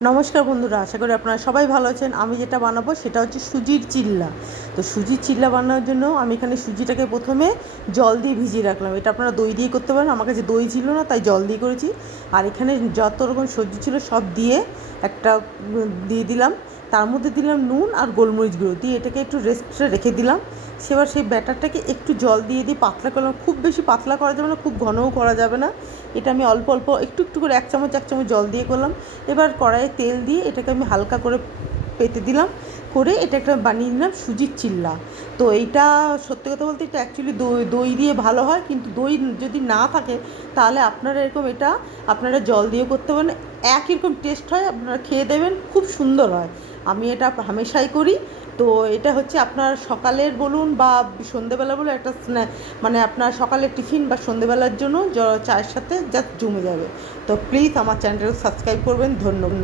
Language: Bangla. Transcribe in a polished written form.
নমস্কার বন্ধুরা, আশা করি আপনারা সবাই ভালো আছেন। আমি যেটা বানাবো সেটা হচ্ছে সুজির চিল্লা। তো সুজির চিল্লা বানানোর জন্য আমি এখানে সুজিটাকে প্রথমে জল দিয়ে ভিজিয়ে রাখলাম। এটা আপনারা দই দিয়ে করতে পারেন, আমার কাছে দই ছিল না তাই জল দিয়ে করেছি। আর এখানে যত রকম সবজি ছিল সব দিয়ে একটা দিয়ে দিলাম, তার মধ্যে দিলাম নুন আর গোলমরিচ গুঁড়ো দিয়ে এটাকে একটু রেস্টে রেখে দিলাম। সেবার সেই ব্যাটারটাকে একটু জল দিয়ে পাতলা করলাম। খুব বেশি পাতলা করা যাবে না, খুব ঘনও করা যাবে না। এটা আমি অল্প অল্প একটু একটু করে এক চামচ জল দিয়ে করলাম। এবার কড়াইয়ে তেল দিয়ে এটাকে আমি হালকা করে পেতে দিলাম, করে এটা একটা বানিয়ে নিলাম সুজির চিল্লা। তো এইটা সত্যি কথা বলতে এটা অ্যাকচুয়ালি দই দিয়ে ভালো হয়, কিন্তু দই যদি না থাকে তাহলে আপনারা এরকম এটা আপনারা জল দিয়ে করতে পারেন, একই রকম টেস্ট হয়। আপনারা খেয়ে দেবেন, খুব সুন্দর হয়। আমি এটা হামেশাই করি। তো এটা হচ্ছে আপনার সকালের বলুন বা সন্ধেবেলা বলুন, একটা মানে আপনার সকালের টিফিন বা সন্ধেবেলার জন্য চায়ের সাথে জাস্ট জমে যাবে। তো প্লিজ আমার চ্যানেলটা সাবস্ক্রাইব করবেন। ধন্যবাদ।